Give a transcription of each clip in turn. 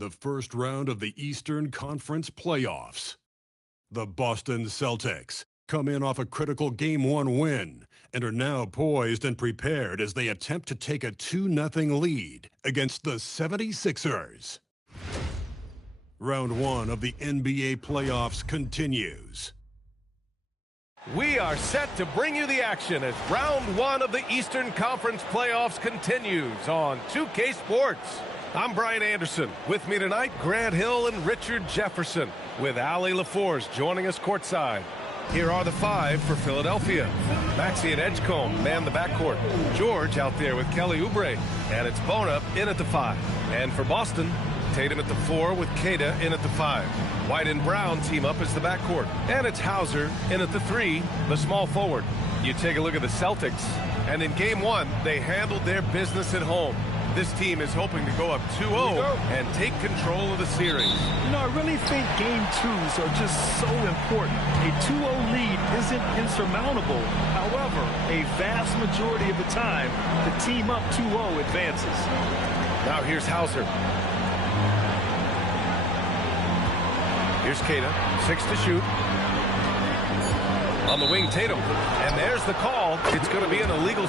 the first round of the Eastern Conference playoffs. The Boston Celtics come in off a critical Game 1 win and are now poised and prepared as they attempt to take a 2-0 lead against the 76ers. Round 1 of the NBA playoffs continues. We are set to bring you the action as round 1 of the Eastern Conference playoffs continues on 2K Sports. I'm Brian Anderson. With me tonight, Grant Hill and Richard Jefferson, with Allie LaForce joining us courtside. Here are the 5 for Philadelphia. Maxey and Edgecombe man the backcourt. George out there with Kelly Oubre. And it's Bona in at the 5. And for Boston, Tatum at the 4 with Queta in at the 5. White and Brown team up as the backcourt. And it's Hauser in at the 3, the small forward. You take a look at the Celtics, and in Game 1, they handled their business at home. This team is hoping to go up 2-0 and take control of the series. You know, I really think Game 2s are just so important. A 2-0 lead isn't insurmountable. However, a vast majority of the time, the team up 2-0 advances. Now here's Hauser. Here's Queta, 6 to shoot. On the wing, Tatum. And there's the call. It's going to be an illegal...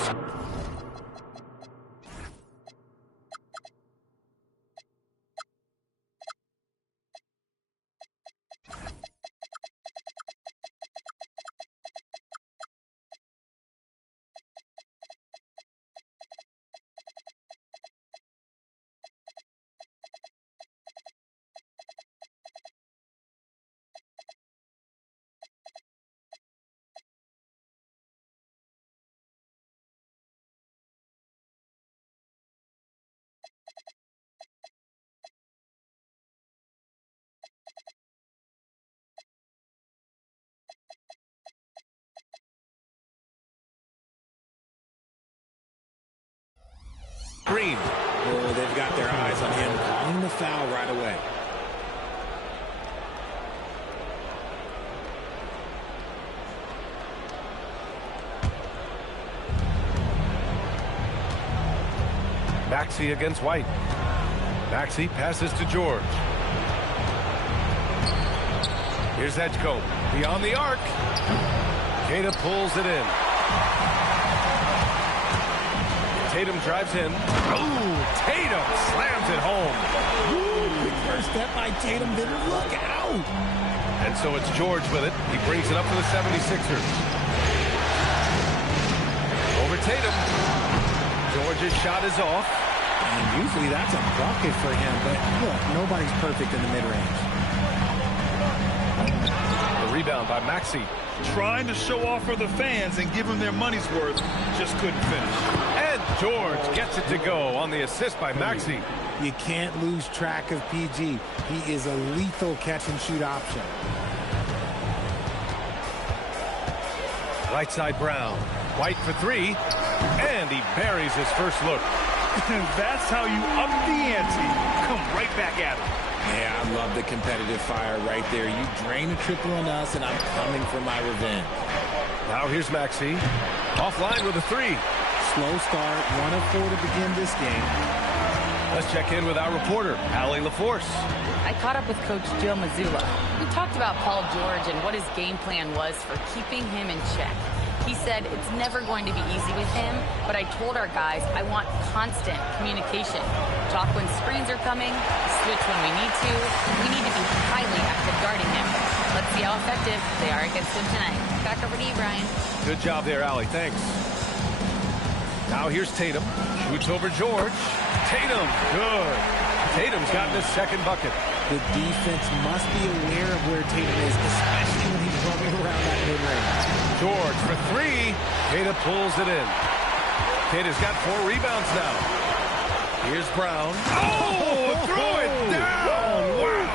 Green. Oh, they've got their eyes on him, calling the foul right away. Maxey against White. Maxey passes to George. Here's Edgecombe. Beyond the arc. Queta pulls it in. Tatum drives in. Ooh, Tatum slams it home. Ooh, big first step by Tatum. Look out. And so it's George with it. He brings it up for the 76ers. Over Tatum. George's shot is off. And usually that's a bucket for him, but look, nobody's perfect in the mid-range. The rebound by Maxey. Trying to show off for the fans and give them their money's worth, just couldn't finish. And George gets it to go on the assist by Maxey. You can't lose track of PG. He is a lethal catch-and-shoot option. Right side Brown. White for 3. And he buries his first look. That's how you up the ante. Come right back at him. Yeah, I love the competitive fire right there. You drain a triple on us, and I'm coming for my revenge. Now here's Maxey. Offline with a 3. Slow start, 1 of 4 to begin this game. Let's check in with our reporter, Allie LaForce. I caught up with Coach Joe Mazzulla. We talked about Paul George and what his game plan was for keeping him in check. He said it's never going to be easy with him, but I told our guys I want constant communication. Talk when screens are coming, switch when we need to. We need to be highly active guarding him. Let's see how effective they are against him tonight. Back over to you, Brian. Good job there, Allie. Thanks. Now here's Tatum. Shoots over George. Tatum, good. Tatum's gotten his second bucket. The defense must be aware of where Tatum is, especially when he's running around that mid-range. George for 3. Queta pulls it in. Queta's got 4 rebounds now. Here's Brown. Oh, throw it down. Wow.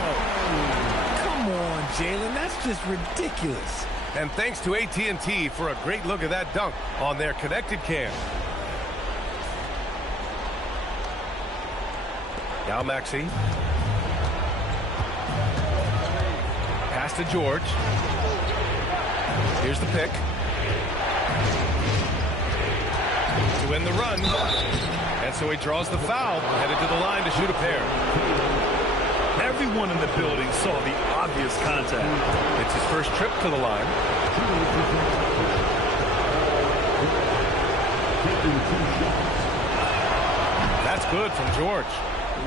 Come on, Jalen. That's just ridiculous. And thanks to AT&T for a great look at that dunk on their connected cam. Now Maxey. Pass to George. Here's the pick. To win the run. And so he draws the foul, headed to the line to shoot a pair. Everyone in the building saw the obvious contact. It's his first trip to the line. That's good from George.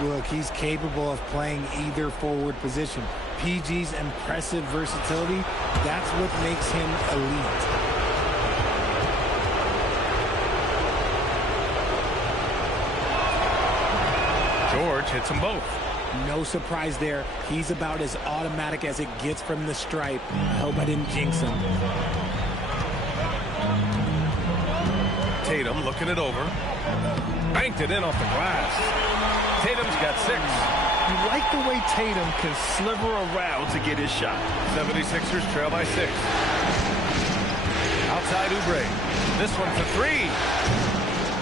Look, he's capable of playing either forward position. PG's impressive versatility, that's what makes him elite. George hits them both. No surprise there. He's about as automatic as it gets from the stripe. I hope I didn't jinx him. Tatum looking it over. Banked it in off the glass. Tatum's got 6. You like the way Tatum can sliver around to get his shot. 76ers trail by 6. Outside Oubre. This one for 3.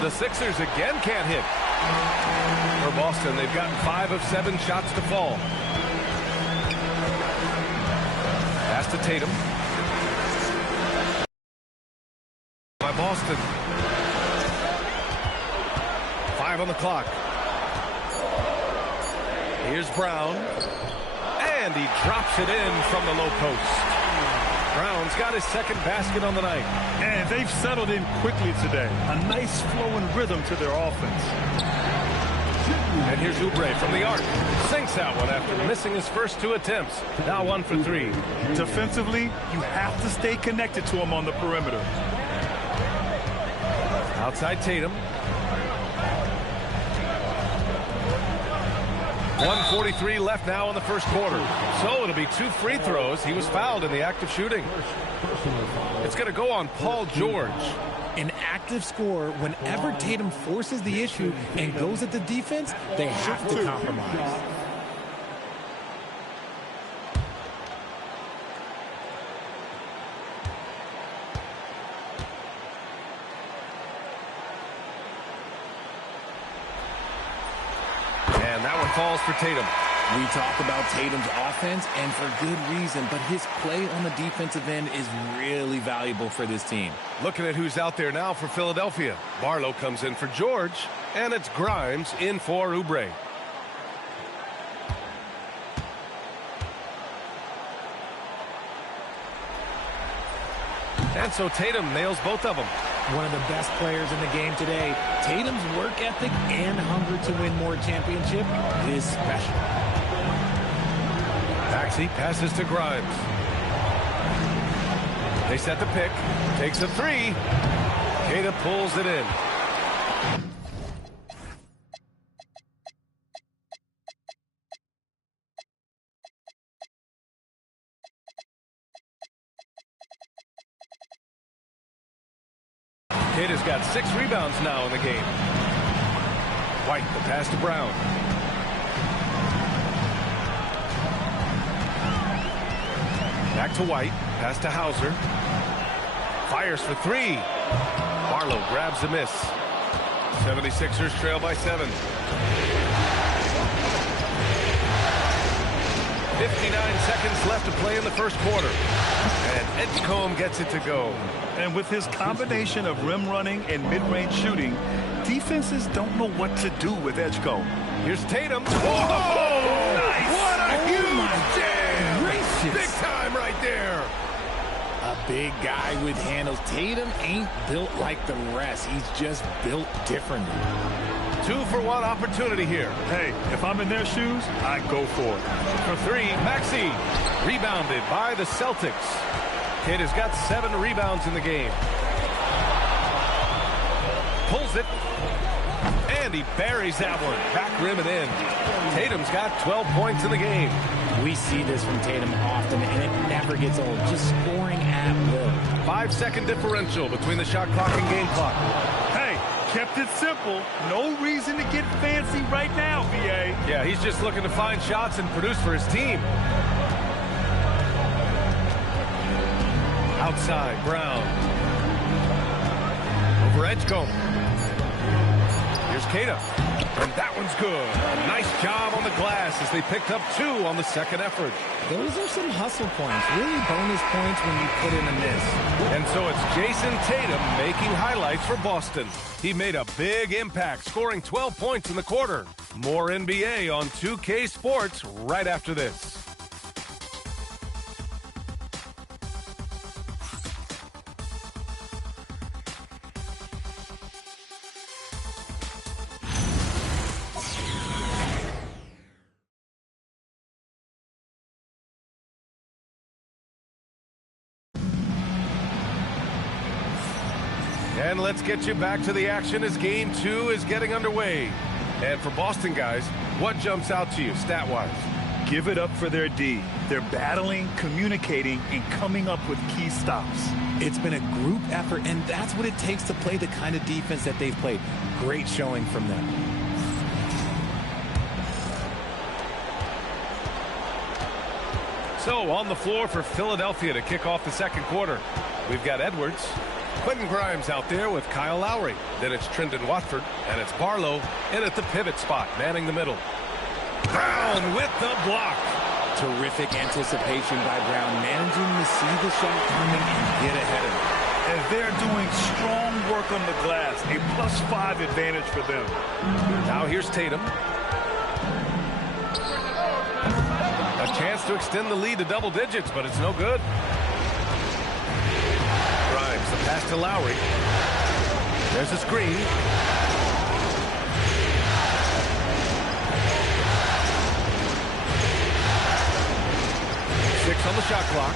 The Sixers again can't hit. For Boston, they've gotten 5 of 7 shots to fall. Pass to Tatum. By Boston. 5 on the clock. Here's Brown. And he drops it in from the low post. Brown's got his second basket on the night. And they've settled in quickly today. A nice flowing rhythm to their offense. And here's Oubre from the arc. Sinks that one after missing his first 2 attempts. Now 1 for 3. Defensively, you have to stay connected to him on the perimeter. Outside Tatum. 1:43 left now in the first quarter. So it'll be 2 free throws. He was fouled in the act of shooting. It's going to go on Paul George. An active scorer, whenever Tatum forces the issue and goes at the defense, they have to compromise. And that one falls for Tatum. We talk about Tatum's offense, and for good reason, but his play on the defensive end is really valuable for this team. Looking at who's out there now for Philadelphia. Barlow comes in for George, and it's Grimes in for Oubre. And so Tatum nails both of them. One of the best players in the game today. Tatum's work ethic and hunger to win more championship is special. Maxey passes to Grimes. They set the pick. Takes a 3. Tatum pulls it in. Kidd has got 6 rebounds now in the game. White, the pass to Brown. Back to White. Pass to Hauser. Fires for 3. Barlow grabs the miss. 76ers trail by 7. 59 seconds left to play in the first quarter. And Edgecombe gets it to go. And with his combination of rim running and mid-range shooting, defenses don't know what to do with Edgecombe. Here's Tatum. Whoa! Nice! What a huge jam! Gracious. Big time right there. A big guy with handles. Tatum ain't built like the rest. He's just built differently. 2-for-1 opportunity here. Hey, if I'm in their shoes, I go for it. For 3, Maxey. Rebounded by the Celtics. Kidd has got 7 rebounds in the game. Pulls it. And he buries that one. Back rim and in. Tatum's got 12 points in the game. We see this from Tatum often, and it never gets old. Just scoring at will. 5-second differential between the shot clock and game clock. Hey, kept it simple. No reason to get fancy right now, VA. Yeah, he's just looking to find shots and produce for his team. Outside, Brown. Over Edgecombe. Here's Cato. And that one's good. Nice job on the glass as they picked up 2 on the second effort. Those are some hustle points, really bonus points when you put in a miss. And so it's Jason Tatum making highlights for Boston. He made a big impact, scoring 12 points in the quarter. More NBA on 2K Sports right after this. And let's get you back to the action as Game 2 is getting underway. And for Boston guys, what jumps out to you stat-wise? Give it up for their D. They're battling, communicating, and coming up with key stops. It's been a group effort, and that's what it takes to play the kind of defense that they've played. Great showing from them. So on the floor for Philadelphia to kick off the second quarter. We've got Edwards. Quentin Grimes out there with Kyle Lowry. Then it's Trendon Watford, and it's Barlow in at the pivot spot, manning the middle. Brown with the block. Terrific anticipation by Brown, managing to see the shot coming and get ahead of it. As they're doing strong work on the glass, a +5 advantage for them. Now here's Tatum. A chance to extend the lead to double digits, but it's no good. The pass to Lowry. There's a screen. 6 on the shot clock.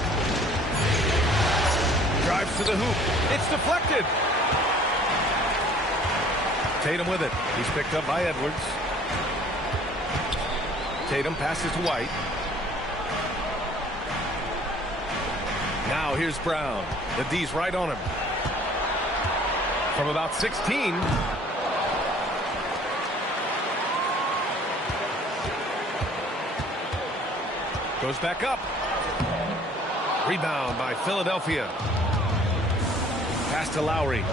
Drives to the hoop. It's deflected. Tatum with it. He's picked up by Edwards. Tatum passes to White. Now here's Brown. The D's right on him. From about 16. Goes back up. Rebound by Philadelphia. Pass to Lowry.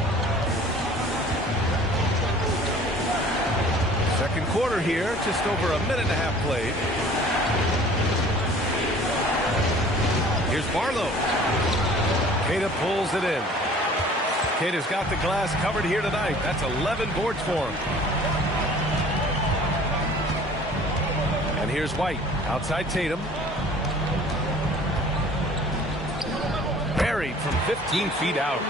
Second quarter here. Just over a minute and a half played. Here's Barlow. Queta pulls it in. Queta's got the glass covered here tonight. That's 11 boards for him. And here's White. Outside Tatum. Buried from 15 feet out.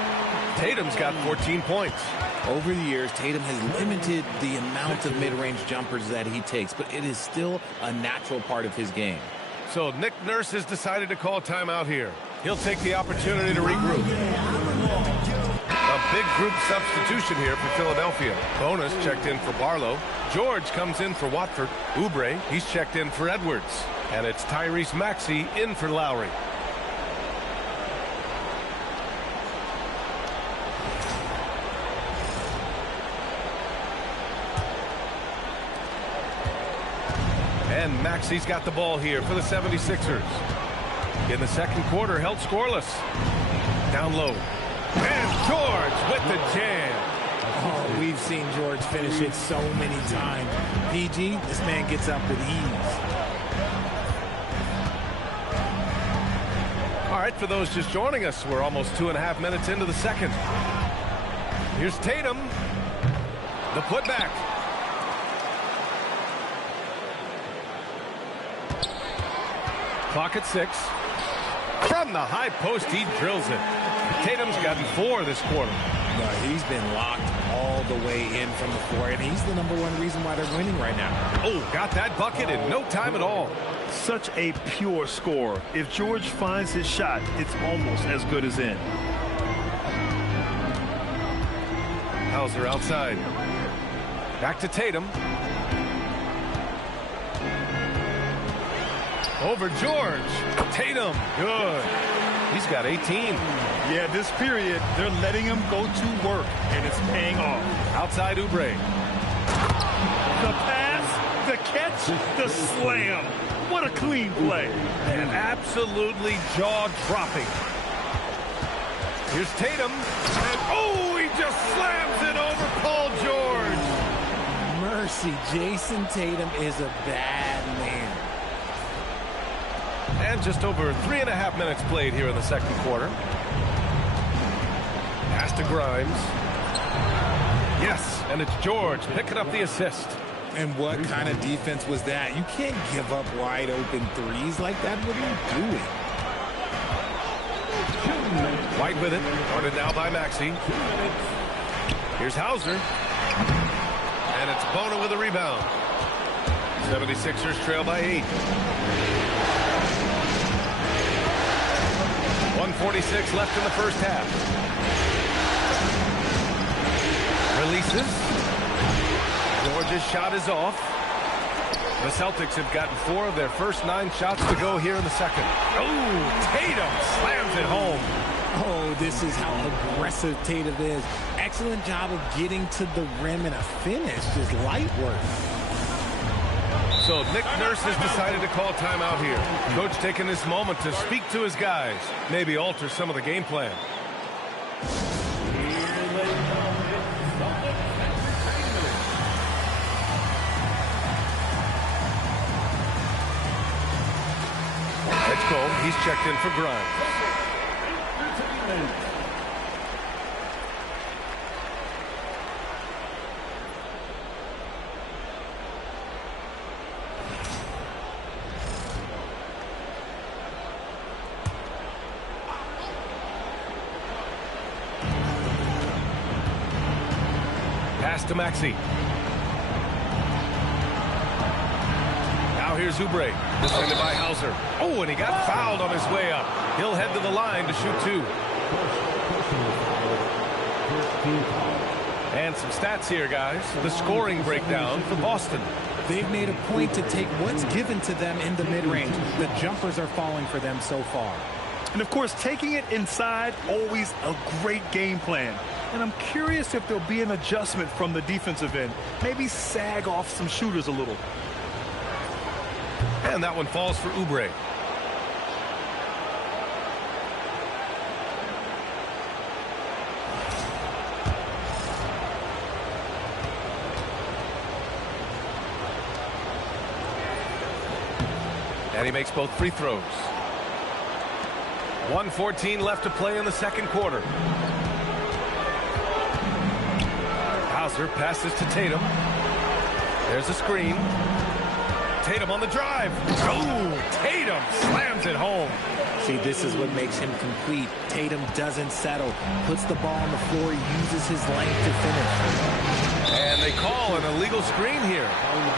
Tatum's got 14 points. Over the years, Tatum has limited the amount of mid-range jumpers that he takes, but it is still a natural part of his game. So Nick Nurse has decided to call timeout here. He'll take the opportunity to regroup. A big group substitution here for Philadelphia. Bonus checked in for Barlow. George comes in for Watford. Oubre, he's checked in for Edwards. And it's Tyrese Maxey in for Lowry. And Maxey's got the ball here for the 76ers. In the second quarter, held scoreless. Down low. And George with the jam. Oh, we've seen George finish it so many times. PG, this man gets up with ease. All right, for those just joining us, we're almost 2.5 minutes into the second. Here's Tatum. The putback. Clock at 6. From the high post, he drills it. Tatum's gotten 4 this quarter. No, he's been locked all the way in from the floor, and he's the #1 reason why they're winning right now. Oh, got that bucket in no time at all. Such a pure scorer. If George finds his shot, it's almost as good as in. Hauser outside. Back to Tatum. Over George. Tatum. Good. He's got 18. Yeah, this period, they're letting him go to work, and it's paying off. Outside Oubre. The pass, the catch, the slam. What a clean play. And absolutely jaw-dropping. Here's Tatum. And, oh, he just slams it over Paul George. mercy. Jason Tatum is a bad man. And just over 3.5 minutes played here in the second quarter. Pass to Grimes. Yes, and it's George picking up the assist. And what kind of defense was that? You can't give up wide open threes like that. What are you doing? White with it. Guarded now by Maxey. Here's Hauser. And it's Bona with a rebound. 76ers trail by 8. 1:46 left in the first half. Releases. George's shot is off. The Celtics have gotten 4 of their first 9 shots to go here in the second. Oh, Tatum slams it home. Oh, this is how aggressive Tatum is. Excellent job of getting to the rim and a finish. Just light work. So Nick Nurse has decided to call timeout here. Coach taking this moment to speak to his guys. Maybe alter some of the game plan. Let's go. He's checked in for Grimes. Pass to Maxey. Now here's Oubre. Defended by Hauser. Oh, and he got fouled on his way up. He'll head to the line to shoot 2. And some stats here, guys. The scoring breakdown for Boston. They've made a point to take what's given to them in the mid-range. The jumpers are falling for them so far. And, of course, taking it inside, always a great game plan. And I'm curious if there'll be an adjustment from the defensive end. Maybe sag off some shooters a little. And that one falls for Oubre. And he makes both free throws. 1:14 left to play in the second quarter. Hauser passes to Tatum. There's a screen. Tatum on the drive. Oh, Tatum slams it home. See, this is what makes him complete. Tatum doesn't settle. Puts the ball on the floor, uses his length to finish. And they call an illegal screen here.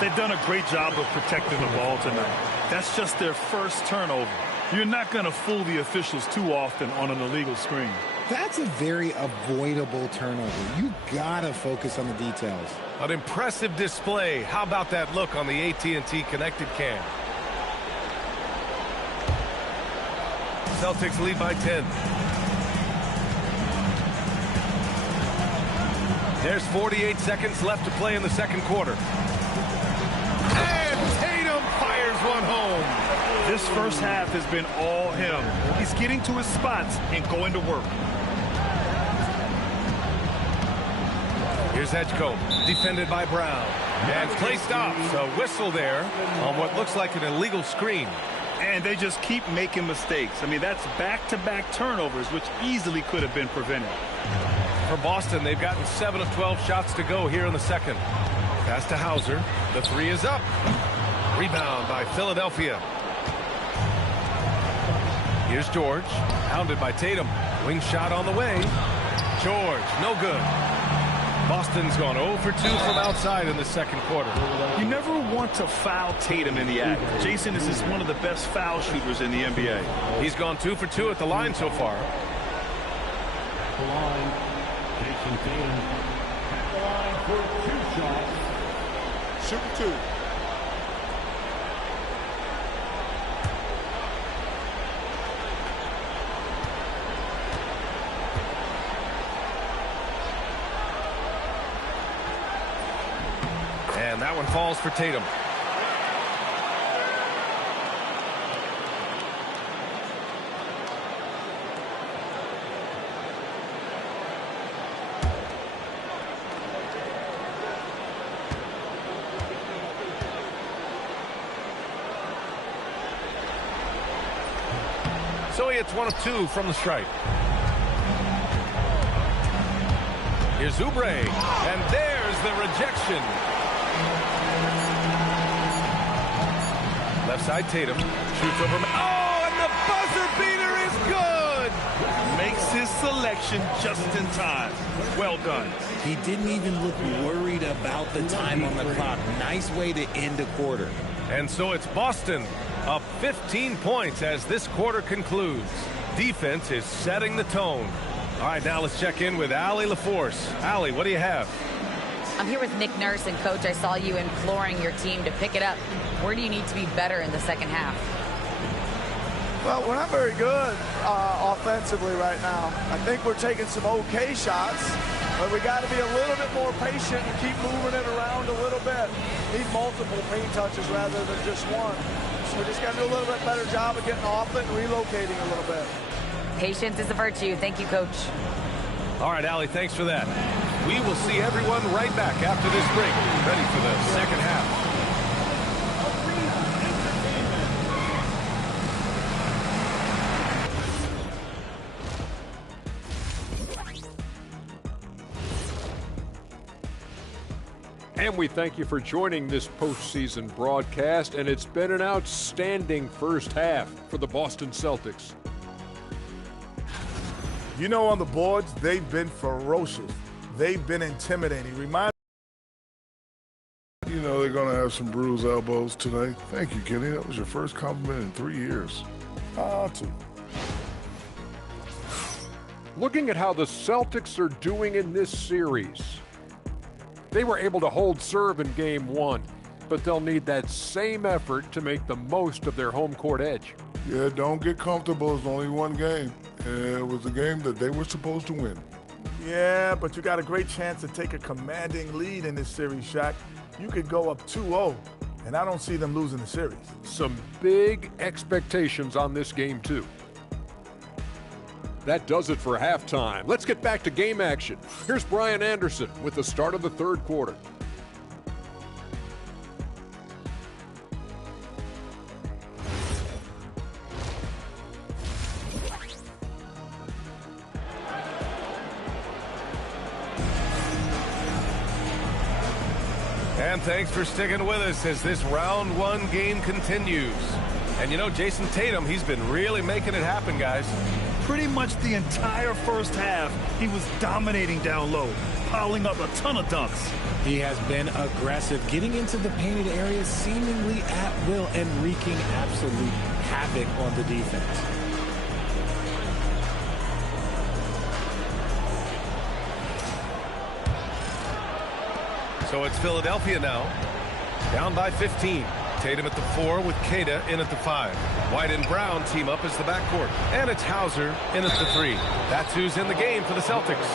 They've done a great job of protecting the ball tonight. That's just their first turnover. You're not going to fool the officials too often on an illegal screen. That's a very avoidable turnover. You gotta focus on the details. An impressive display. How about that look on the AT&T connected cam? Celtics lead by 10. There's 48 seconds left to play in the second quarter. And Tatum fires one home. This first half has been all him. He's getting to his spots and going to work. Here's Edgecombe, defended by Brown. And play stops. A whistle there on what looks like an illegal screen. And they just keep making mistakes. I mean, that's back-to-back turnovers, which easily could have been prevented. For Boston, they've gotten 7 of 12 shots to go here in the second. Pass to Hauser. The 3 is up. Rebound by Philadelphia. Here's George, hounded by Tatum. Wing shot on the way. George, no good. Boston's gone 0 for 2 from outside in the second quarter. You never want to foul Tatum in the act. Jason is just one of the best foul shooters in the NBA. He's gone 2 for 2 at the line so far. The line, Jason Tatum at the line for 2 shots. Shoot 2. And that one falls for Tatum. So he hits one of two from the stripe. Here's Oubre, and there's the rejection. Left side, Tatum shoots over. Oh, and the buzzer beater is good. Makes his selection just in time. Well done. He didn't even look worried about the time on the clock. Nice way to end a quarter. And so it's Boston up 15 points as this quarter concludes. Defense is setting the tone. All right, now let's check in with Allie LaForce. Allie, what do you have? I'm here with Nick Nurse, and Coach, I saw you imploring your team to pick it up. Where do you need to be better in the second half? Well, we're not very good offensively right now. I think we're taking some okay shots, but we got to be a little bit more patient and keep moving it around a little bit. Need multiple paint touches rather than just one. So we just got to do a little bit better job of getting off it and relocating a little bit. Patience is a virtue. Thank you, Coach. All right, Allie, thanks for that. We will see everyone right back after this break, ready for the second half. And we thank you for joining this postseason broadcast, and it's been an outstanding first half for the Boston Celtics. You know, on the boards, they've been ferocious. They've been intimidating. You know they're going to have some bruised elbows today. Thank you, Kenny. That was your first compliment in 3 years. Two. Looking at how the Celtics are doing in this series, they were able to hold serve in Game 1, but they'll need that same effort to make the most of their home court edge. Yeah, don't get comfortable. It's only one game. And it was a game that they were supposed to win. Yeah, but you got a great chance to take a commanding lead in this series, Shaq. You could go up 2-0, and I don't see them losing the series. Some big expectations on this game, too. That does it for halftime. Let's get back to game action. Here's Brian Anderson with the start of the third quarter. And thanks for sticking with us as this round one game continues. And you know, Jason Tatum, he's been really making it happen, guys. Pretty much the entire first half, he was dominating down low, piling up a ton of dunks. He has been aggressive, getting into the painted area seemingly at will and wreaking absolute havoc on the defense. So it's Philadelphia now, down by 15. Tatum at the 4 with Kata in at the 5. White and Brown team up as the backcourt. And it's Hauser in at the 3. That's who's in the game for the Celtics.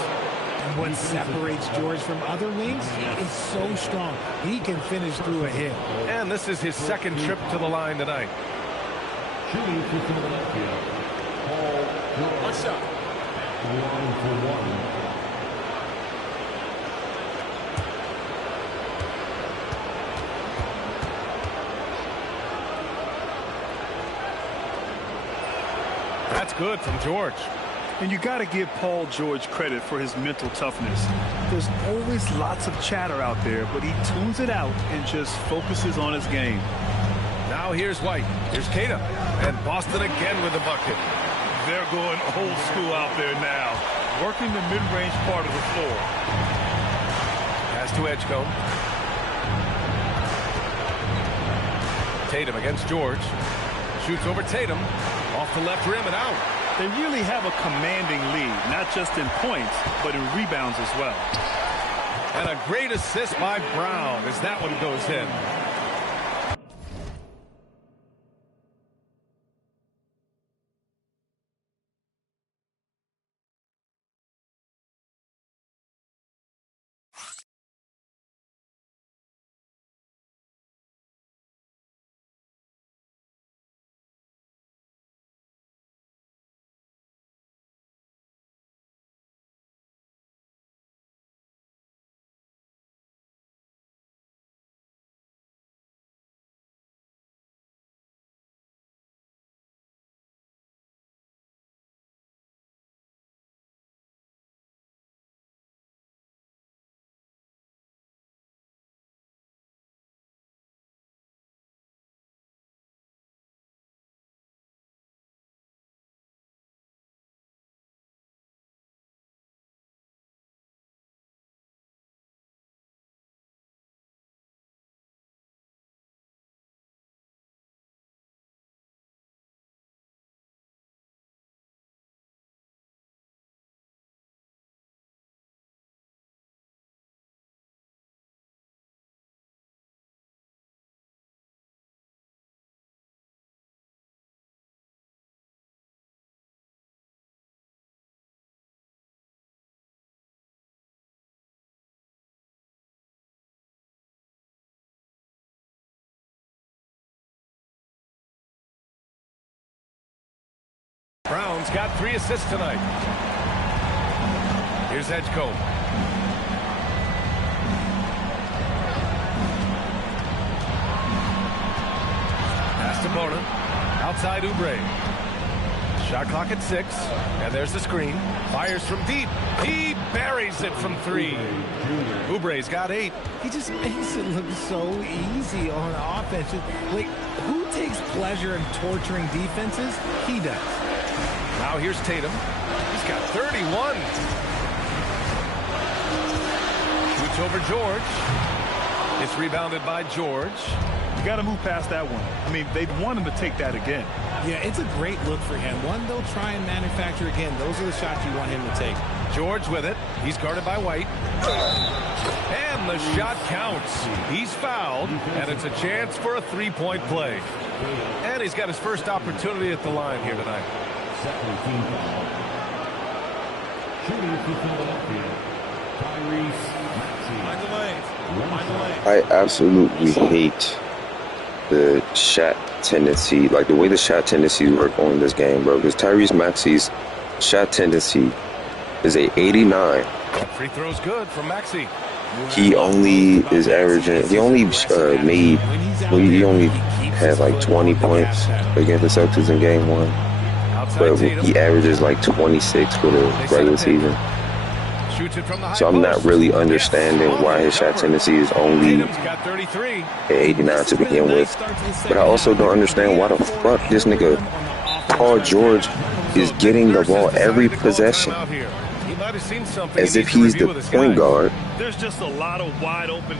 And what separates George from other wings, he is so strong. He can finish through a hit. And this is his second trip to the line tonight. Shooting for Philadelphia, Paul George. What's up? Line for one. That's good from George. And you got to give Paul George credit for his mental toughness. There's always lots of chatter out there, but he tunes it out and just focuses on his game. Now here's White. Here's Kata. And Boston again with the bucket. They're going old school out there now, working the mid-range part of the floor. Pass to Edgecombe. Tatum against George. Shoots over Tatum. Off the left rim and out. They really have a commanding lead, not just in points, but in rebounds as well. And a great assist by Brown as that one goes in. Tatum's got 3 assists tonight. Here's Edgecombe. Pass to Bona. Outside Oubre. Shot clock at 6. And there's the screen. Fires from deep. He buries it from 3. Oubre's got 8. He just makes it look so easy on offense. Like, who takes pleasure in torturing defenses? He does. Now here's Tatum. He's got 31. Shoots over George. It's rebounded by George. You got to move past that one. I mean, they'd want him to take that again. Yeah, it's a great look for him. One, they'll try and manufacture again. Those are the shots you want him to take. George with it. He's guarded by White. And the shot counts. He's fouled, and it's a chance for a 3-point play. And he's got his first opportunity at the line here tonight. Second team foul. Shooting for Philadelphia, Tyrese Maxey. I absolutely hate the shot tendency, like the way the shot tendencies work on this game, bro. Because Tyrese Maxey's shot tendency is a 89. Free throw's good from Maxey. He only is averaging. He only made. Well, he only had like 20 points against the Celtics in Game 1, but he averages like 26 for the regular season. So I'm not really understanding why his shot tendency is only at 89 to begin with. But I also don't understand why the fuck this nigga Paul George is getting the ball every possession as if he's the point guard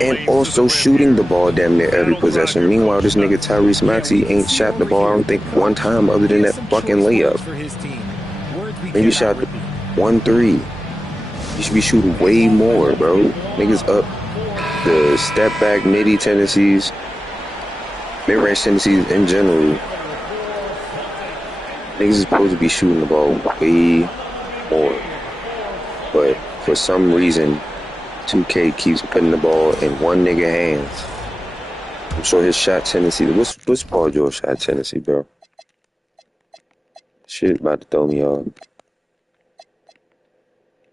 and also shooting the ball damn near every possession. Meanwhile, this nigga Tyrese Maxey ain't shot the ball, I don't think, one time other than that fucking layup. Maybe shot 1-3. You should be shooting way more, bro. Niggas up the step back midi tendencies, mid-range tendencies in general. Niggas is supposed to be shooting the ball way more. But for some reason, 2K keeps putting the ball in one nigga hands. I'm sure his shot tendency. What's Paul George's shot tendency, bro? Shit about to throw me off.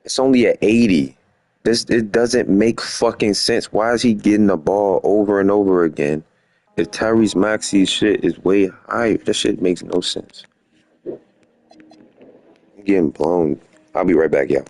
It's only at 80. It doesn't make fucking sense. Why is he getting the ball over and over again if Tyrese Maxey's shit is way higher? That shit makes no sense. I'm getting blown. I'll be right back, y'all.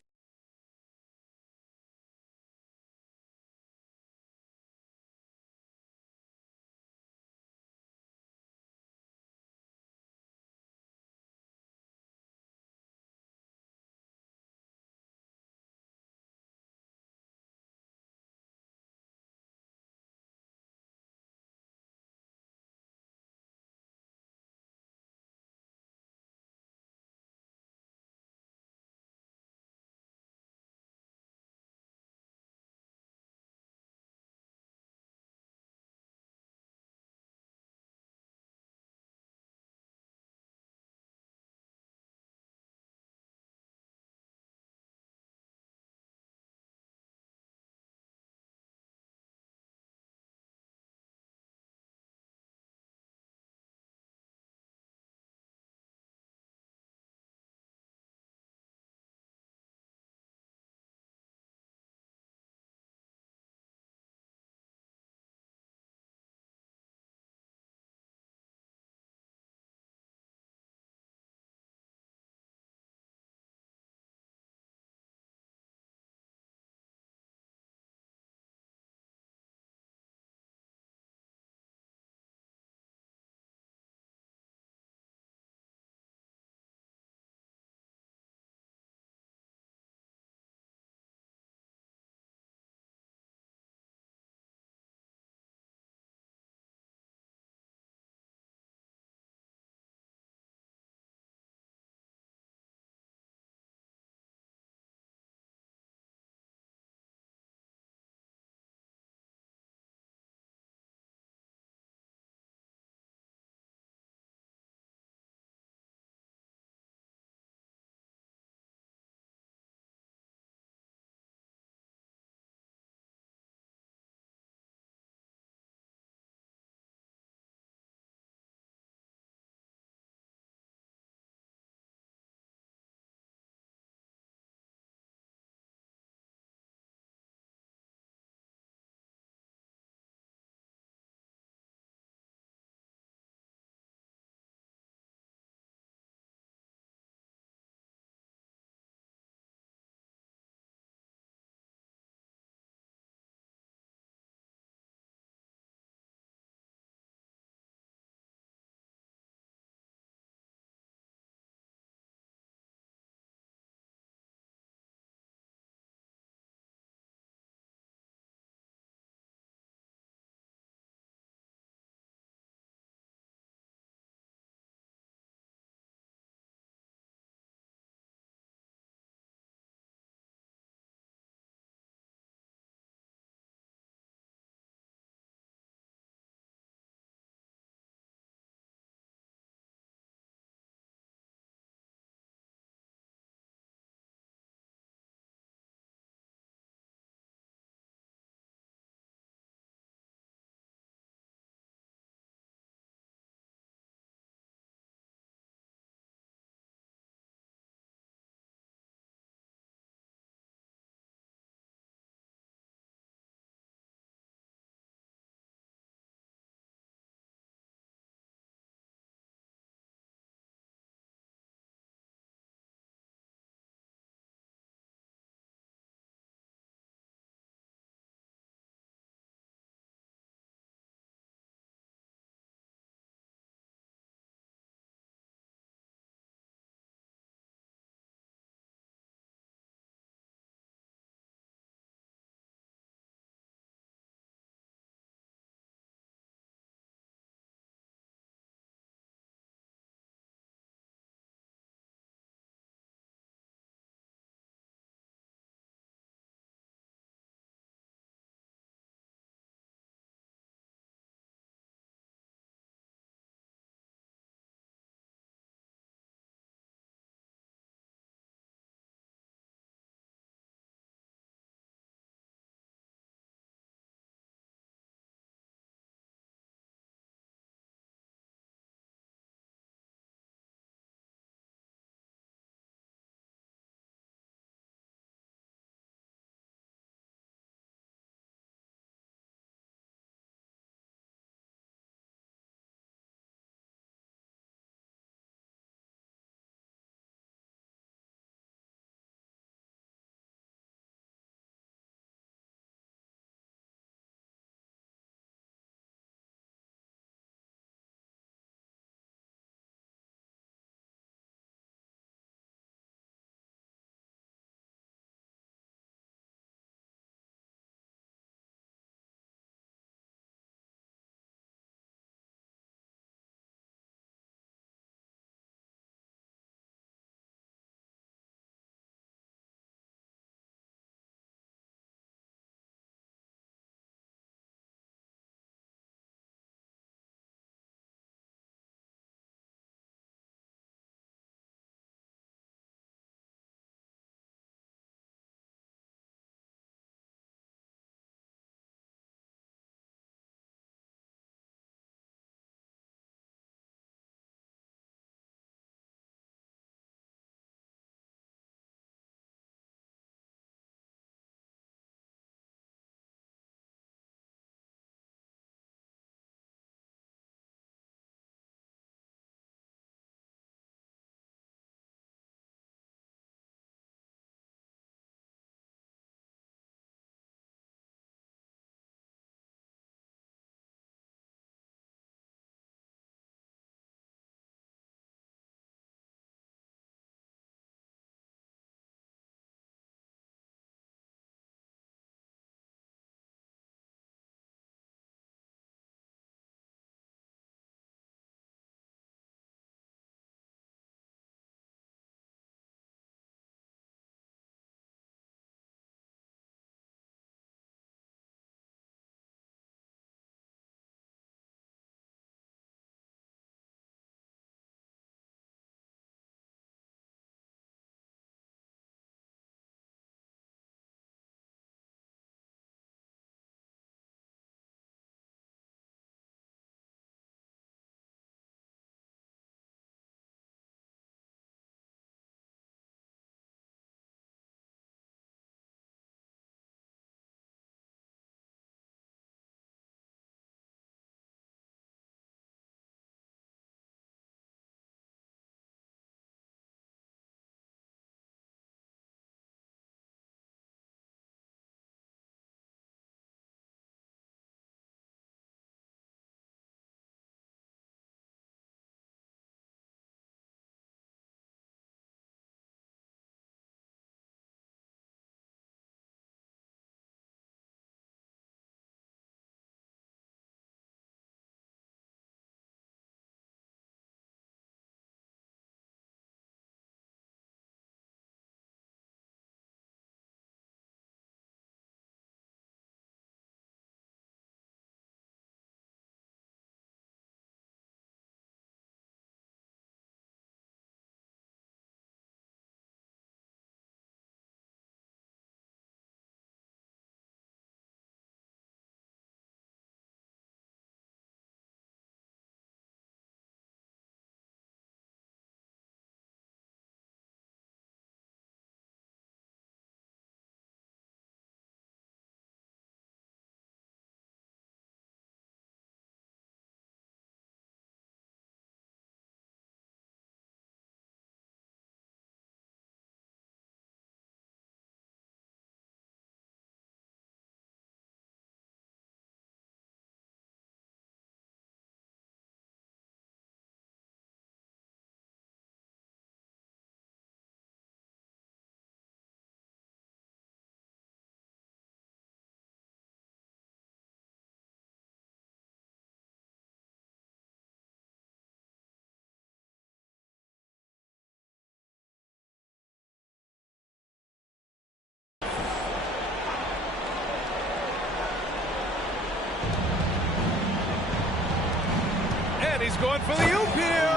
going for the oop here.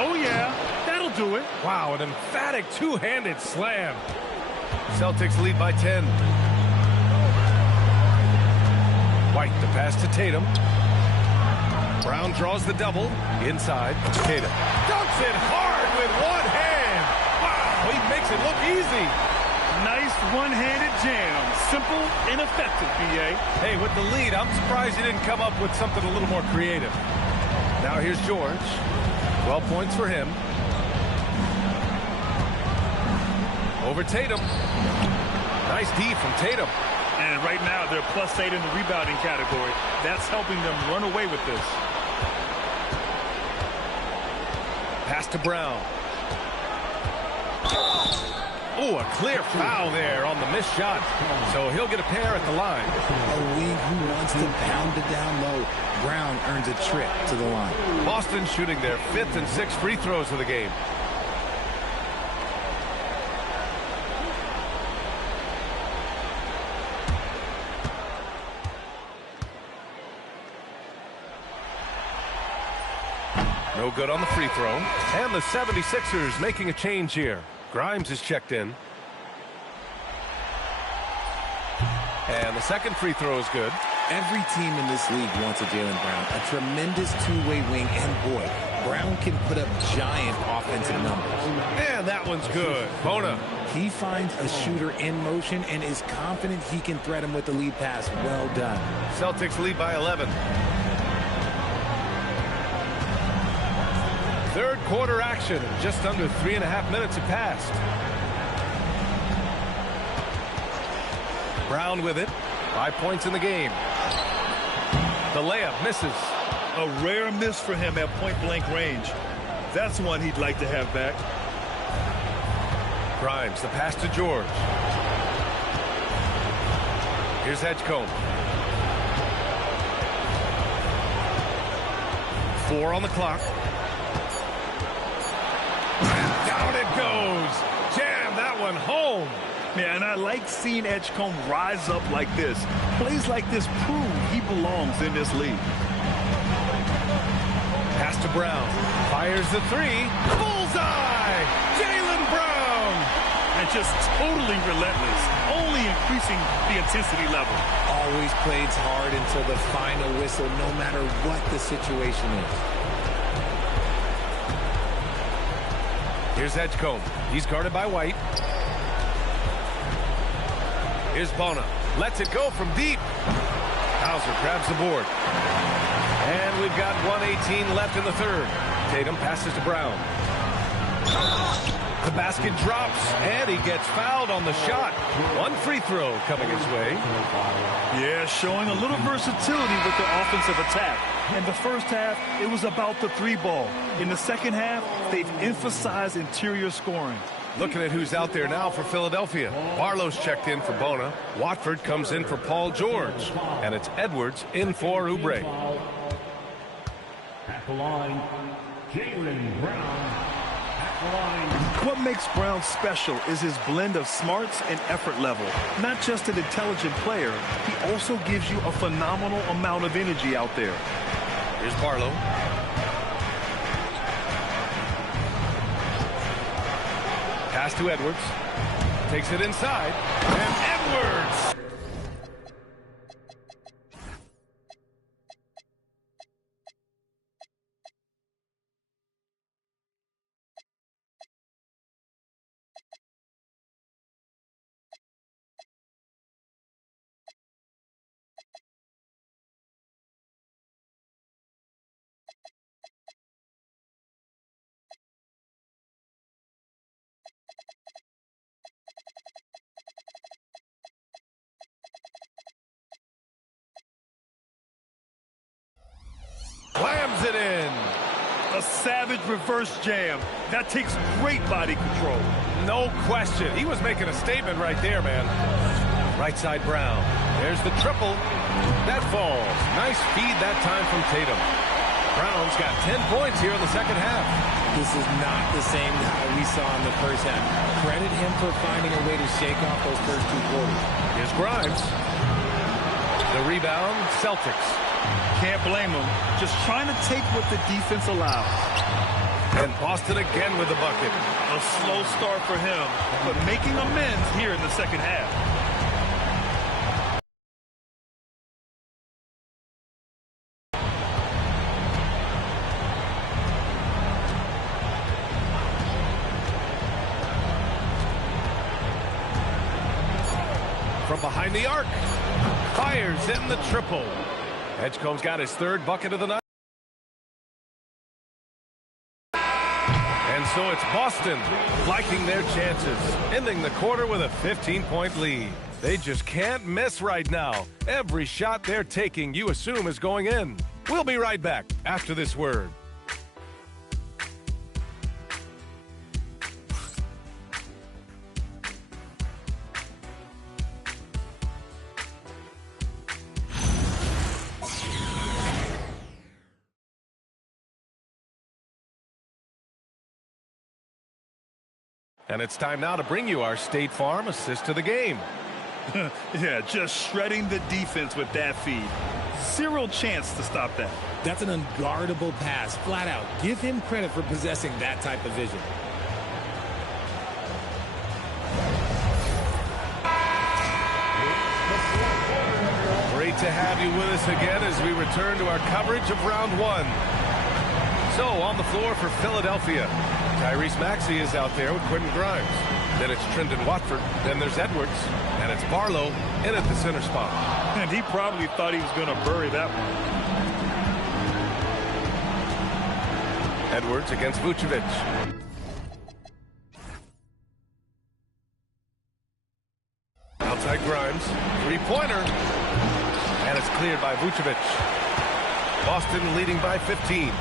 Oh, yeah. That'll do it. Wow, an emphatic two-handed slam. Celtics lead by 10. White, the pass to Tatum. Brown draws the double. Inside, Tatum. Dunks it hard with one hand. Wow, he makes it look easy. Nice one-handed jam. Simple and effective, BA. Hey, with the lead, I'm surprised he didn't come up with something a little more creative. Now here's George. 12 points for him. Over Tatum. Nice D from Tatum. And right now, they're +8 in the rebounding category. That's helping them run away with this. Pass to Brown. Oh, a clear foul there on the missed shot. So he'll get a pair at the line. A wing who wants to pound it down low. Brown earns a trip to the line. Boston shooting their 5th and 6th free throws of the game. No good on the free throw. And the 76ers making a change here. Grimes is checked in. And the second free throw is good. Every team in this league wants a Jaylen Brown, a tremendous two-way wing, and boy, Brown can put up giant offensive numbers. And that one's good. Bona. He finds a shooter in motion and is confident he can threat him with the lead pass. Well done. Celtics lead by 11. Third quarter action. Just under 3.5 minutes have passed. Brown with it. 5 points in the game. The layup misses. A rare miss for him at point-blank range. That's one he'd like to have back. Grimes, the pass to George. Here's Edgecombe. 4 on the clock. Down it goes. Jam that one home. Man, I like seeing Edgecombe rise up like this. Plays like this prove he belongs in this league. Pass to Brown. Fires the three. Bullseye! Jaylen Brown! And just totally relentless. Only increasing the intensity level. Always plays hard until the final whistle, no matter what the situation is. Here's Edgecombe. He's guarded by White. Here's Bona. Lets it go from deep. Hauser grabs the board. And we've got 1:18 left in the third. Tatum passes to Brown. The basket drops, and he gets fouled on the shot. One free throw coming his way. Yeah, showing a little versatility with the offensive attack. In the first half, it was about the three ball. In the second half, they've emphasized interior scoring. Looking at who's out there now for Philadelphia. Barlow's checked in for Bona. Watford comes in for Paul George. And it's Edwards in for Oubre. At the line, Jaylen Brown. At the line. What makes Brown special is his blend of smarts and effort level. Not just an intelligent player, he also gives you a phenomenal amount of energy out there. Here's Barlow. Pass to Edwards. Takes it inside. And Edwards! Slams it in. A savage reverse jam. That takes great body control. No question. He was making a statement right there, man. Right side Brown. There's the triple. That falls. Nice feed that time from Tatum. Brown's got 10 points here in the second half. This is not the same guy we saw in the first half. Credit him for finding a way to shake off those first 2 quarters. Here's Grimes. The rebound, Celtics. Can't blame him. Just trying to take what the defense allows. And Boston again with the bucket. A slow start for him, but making amends here in the second half. From behind the arc. Fires in the triple. Edgecombe's got his third bucket of the night. And so it's Boston liking their chances, ending the quarter with a 15-point lead. They just can't miss right now. Every shot they're taking, you assume, is going in. We'll be right back after this word. And it's time now to bring you our State Farm assist to the game. Yeah, just shredding the defense with that feed. Zero chance to stop that. That's an unguardable pass, flat out. Give him credit for possessing that type of vision. Great to have you with us again as we return to our coverage of round one. So, on the floor for Philadelphia, Tyrese Maxey is out there with Quentin Grimes. Then it's Trendon Watford. Then there's Edwards. And it's Barlow in at the center spot. And he probably thought he was going to bury that one. Edwards against Vucevic. Outside Grimes. Three-pointer. And it's cleared by Vucevic. Boston leading by 15.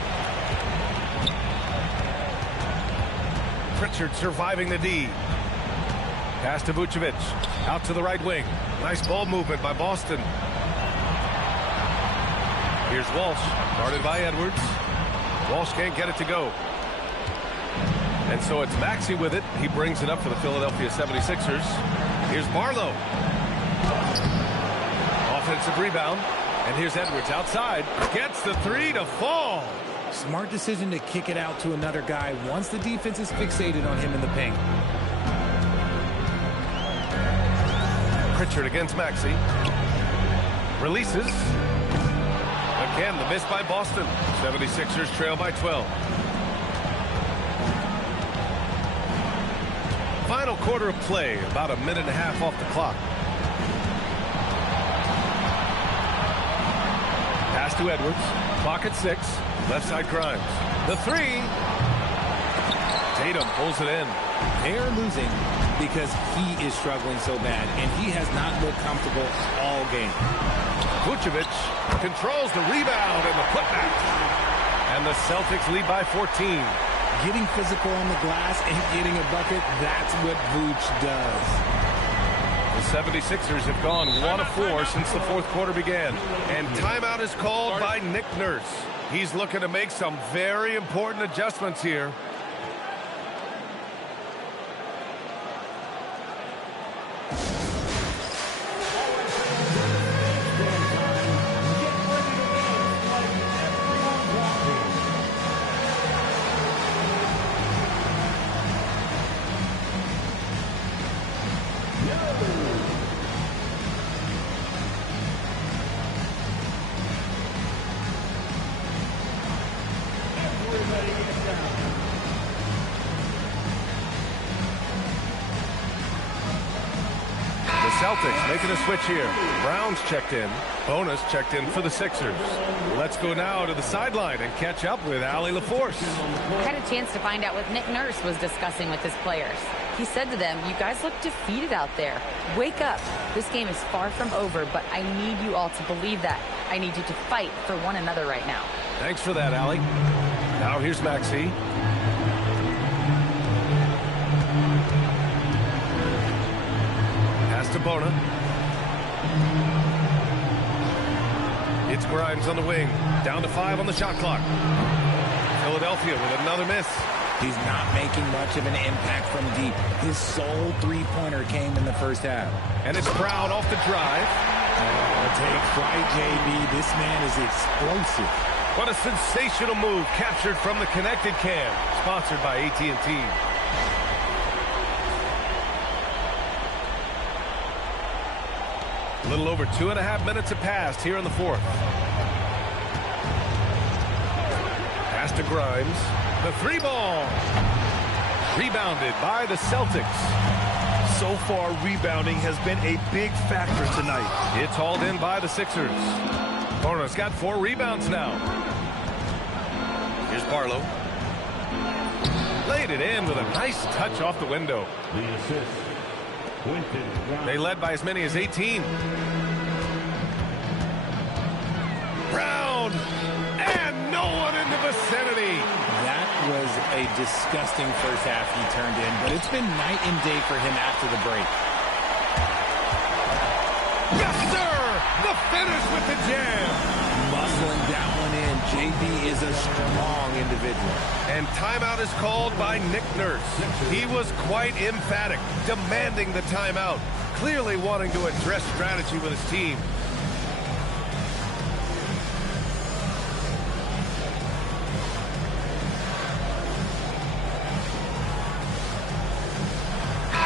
Pritchard surviving the D. Pass to Vucevic. Out to the right wing. Nice ball movement by Boston. Here's Walsh. Guarded by Edwards. Walsh can't get it to go. And so it's Maxey with it. He brings it up for the Philadelphia 76ers. Here's Barlow. Offensive rebound. And here's Edwards outside. Gets the three to fall. Smart decision to kick it out to another guy once the defense is fixated on him in the paint. Pritchard against Maxey. Releases. Again, the miss by Boston. 76ers trail by 12. Final quarter of play, about a minute and a half off the clock. Pass to Edwards. Clock at 6. Left side Grimes. The three. Tatum pulls it in. They're losing because he is struggling so bad, and he has not looked comfortable all game. Vucevic controls the rebound and the putback. And the Celtics lead by 14. Getting physical on the glass and getting a bucket, that's what Vooch does. The 76ers have gone 1 of 4 since the fourth quarter began. And timeout is called by Nick Nurse. He's looking to make some very important adjustments here. Celtics making a switch here. Brown's checked in. Bonus checked in for the Sixers. Let's go now to the sideline and catch up with Allie LaForce. I had a chance to find out what Nick Nurse was discussing with his players. He said to them, "You guys look defeated out there. Wake up. This game is far from over, but I need you all to believe that. I need you to fight for one another right now." Thanks for that, Allie. Now here's Maxey. To Bona. It's Grimes on the wing. Down to 5 on the shot clock. Philadelphia with another miss. He's not making much of an impact from deep. His sole three-pointer came in the first half. And it's Brown off the drive. Take flight, JB. This man is explosive. What a sensational move captured from the connected cam, sponsored by AT&T. A little over 2.5 minutes have passed here in the fourth. Pass to Grimes. The three ball. Rebounded by the Celtics. So far, rebounding has been a big factor tonight. It's hauled in by the Sixers. Hornets got 4 rebounds now. Here's Barlow. Laid it in with a nice touch off the window. The assist. They led by as many as 18. Brown! And no one in the vicinity. That was a disgusting first half he turned in, but it's been night and day for him after the break. Yes, sir! The finish with the jam. Muscling that one in. JB is a strong individual. And timeout is called by Nick Nurse. He was quite emphatic, demanding the timeout, clearly wanting to address strategy with his team.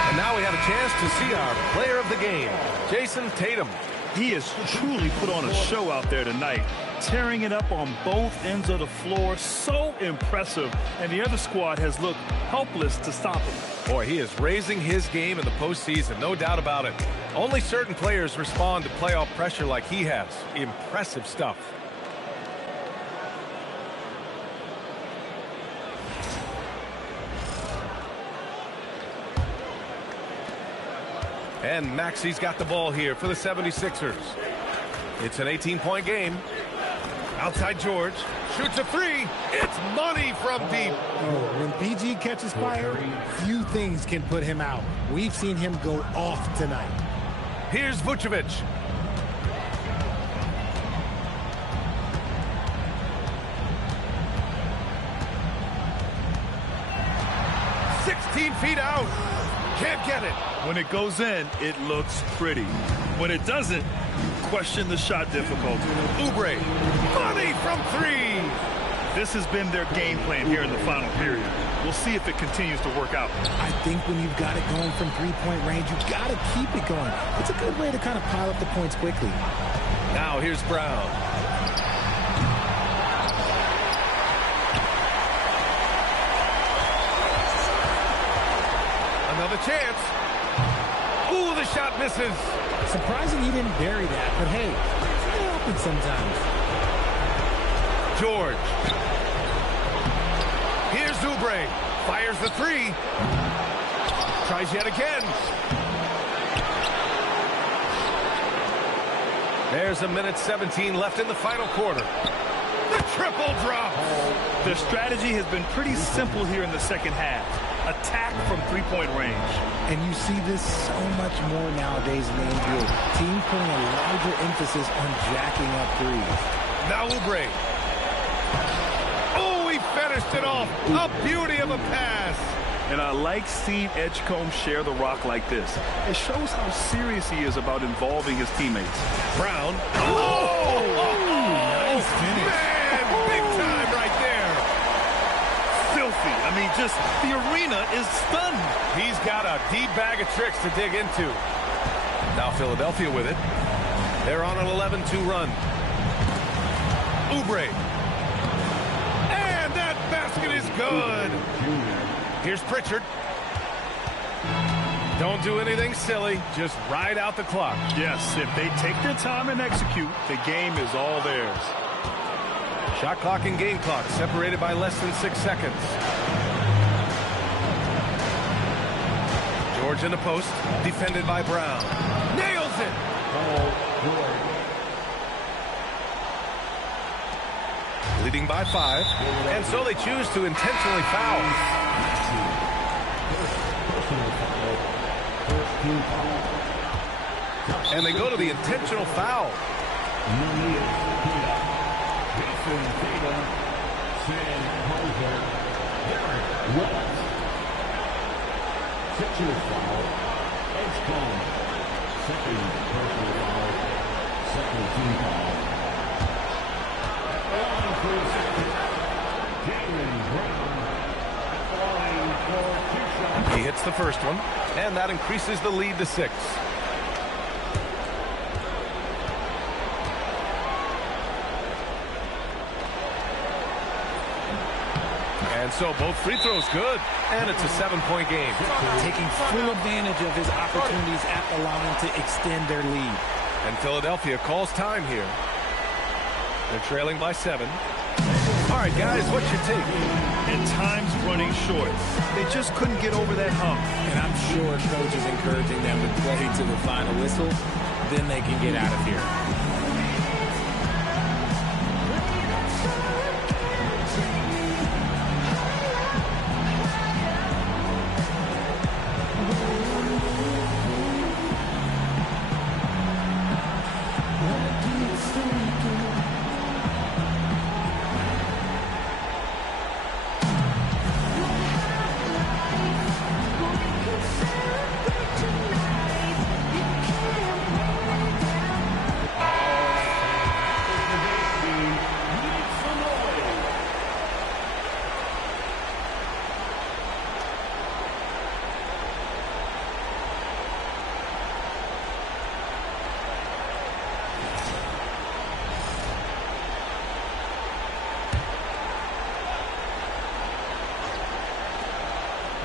And now we have a chance to see our player of the game, Jason Tatum. He has truly put on a show out there tonight, tearing it up on both ends of the floor. So impressive, and the other squad has looked helpless to stop him. Boy, he is raising his game in the postseason, no doubt about it. Only certain players respond to playoff pressure like he has. Impressive stuff. And Maxi's got the ball here for the 76ers. It's an 18-point game. Outside George. Shoots a three. It's money from deep. When PG catches fire, few things can put him out. We've seen him go off tonight. Here's Vucevic. Feet out. Can't get it. When it goes in, it looks pretty. When it doesn't, you question the shot difficulty. Oubre. Money from three. This has been their game plan here in the final period. We'll see if it continues to work out. I think when you've got it going from three-point range, you've got to keep it going. It's a good way to kind of pile up the points quickly. Now here's Brown. Another chance. Ooh, the shot misses. Surprising he didn't bury that, but hey, it happens sometimes. George. Here's Oubre. Fires the three. Tries yet again. There's a minute 17 left in the final quarter. The triple drop. Their strategy has been pretty simple here in the second half. Attack from three-point range. And you see this so much more nowadays in the NBA. Teams putting a larger emphasis on jacking up threes. Now Oubre. Oh, he finished it off. A beauty of a pass. And I like seeing Edgecombe share the rock like this. It shows how serious he is about involving his teammates. Brown. Oh! Nice finish. Man, big time right there. Filthy. I mean, just the arena is stunned. He's got a deep bag of tricks to dig into. Now Philadelphia with it. They're on an 11-2 run. Oubre. And that basket is good. Here's Pritchard. Don't do anything silly. Just ride out the clock. Yes, if they take their time and execute, the game is all theirs. Shot clock and game clock separated by less than 6 seconds. George in the post, defended by Brown. Nails it! Leading by 5, and so they choose to intentionally foul. And they go to the intentional foul. Second team foul. He hits the first one, and that increases the lead to 6. And so both free throws good, and it's a 7-point game. Taking full advantage of his opportunities at the line to extend their lead. And Philadelphia calls time here. They're trailing by 7. All right, guys, what's your take? And time's running short. They just couldn't get over that hump. And I'm sure coach is encouraging them to play to the final whistle. Then they can get out of here.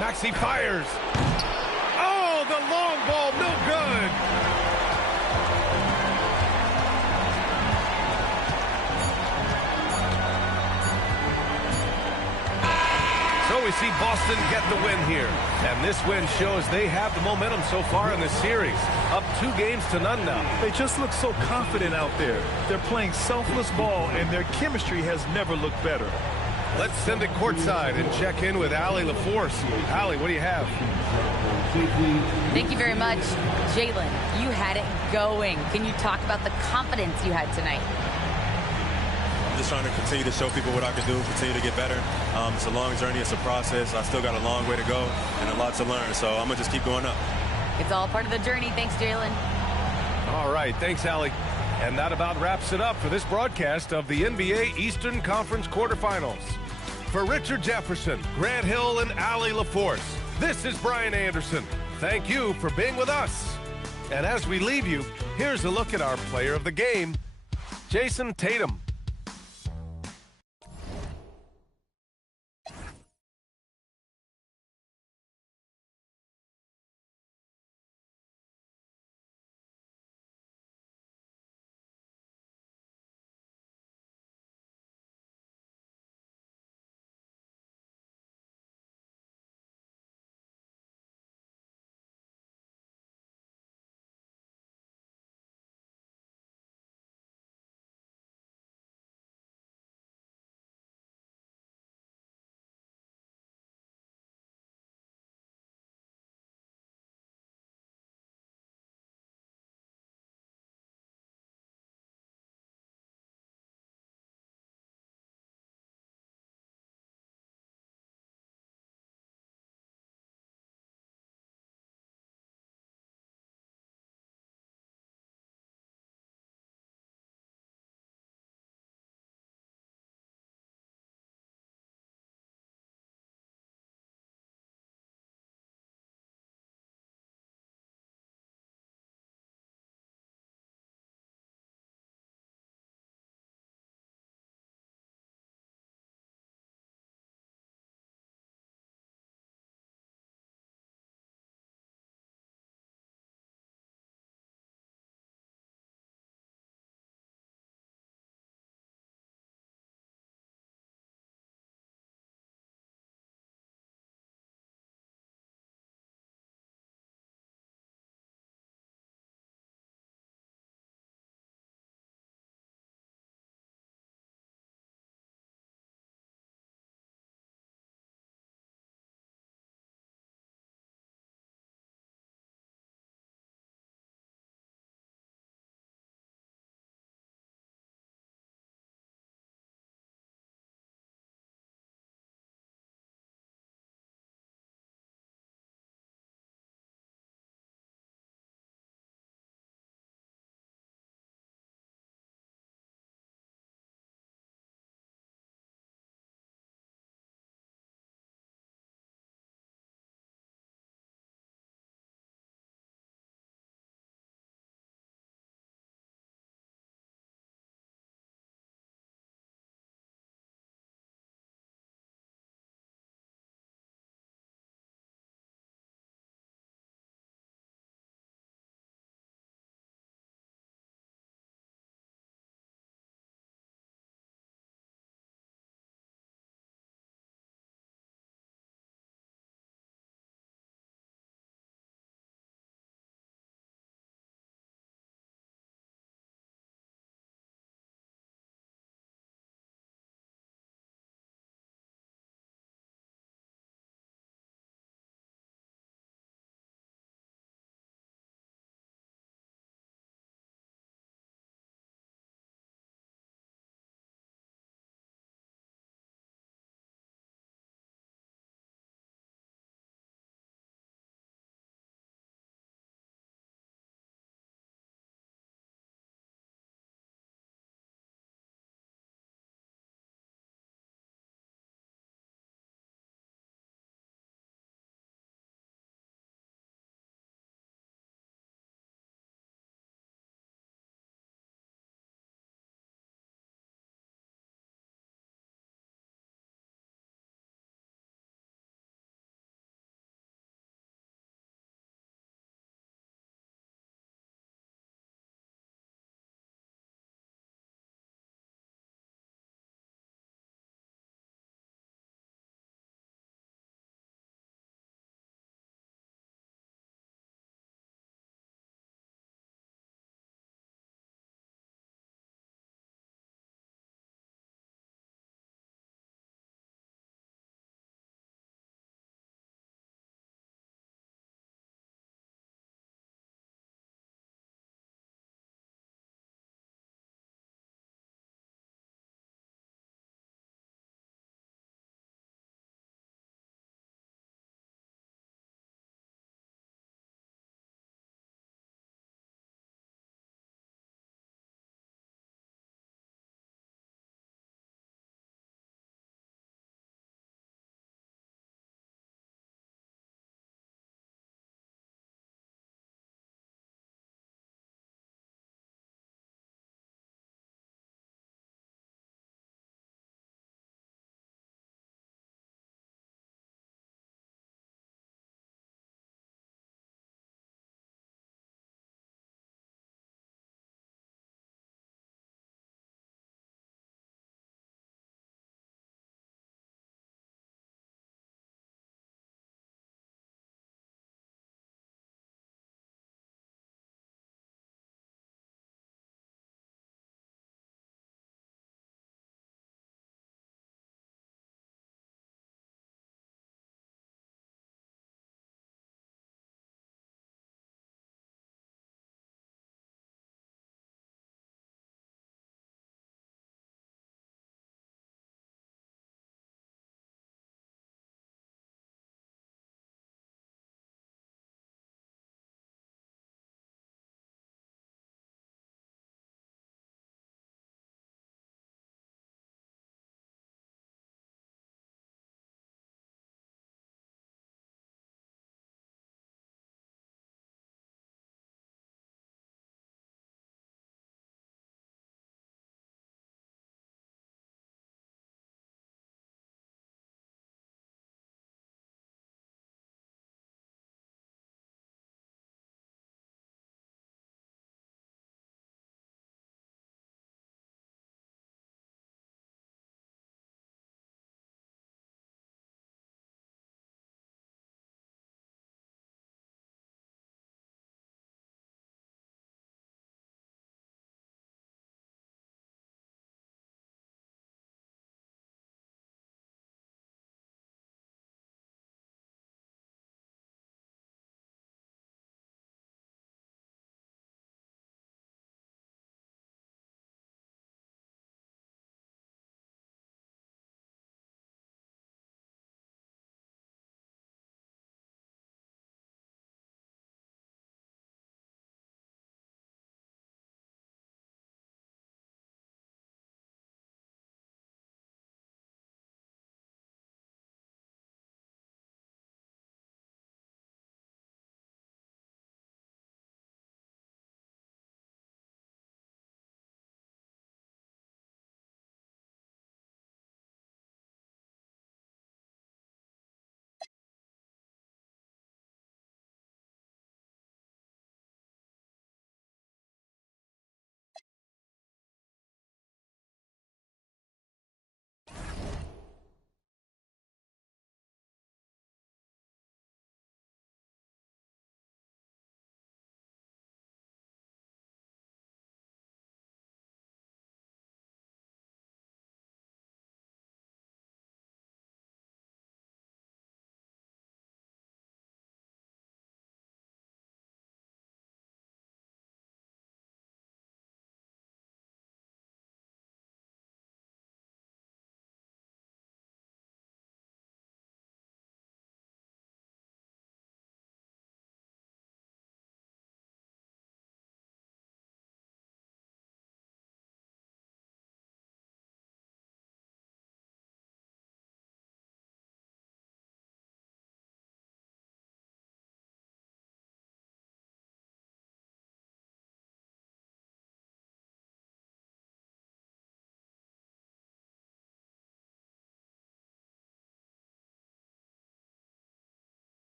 Maxey fires. Oh, the long ball, no good. So we see Boston get the win here. And this win shows they have the momentum so far in this series. Up 2 games to none now. They just look so confident out there. They're playing selfless ball, and their chemistry has never looked better. Let's send it courtside and check in with Allie LaForce. Allie, what do you have? Thank you very much. Jalen, you had it going. Can you talk about the confidence you had tonight? I'm just trying to continue to show people what I can do, continue to get better. It's a long journey. It's a process. I still got a long way to go and a lot to learn. So I'm going to just keep going up. It's all part of the journey. Thanks, Jalen. All right. Thanks, Allie. And that about wraps it up for this broadcast of the NBA Eastern Conference quarterfinals. For Richard Jefferson, Grant Hill, and Allie LaForce, this is Brian Anderson. Thank you for being with us. And as we leave you, here's a look at our player of the game, Jason Tatum.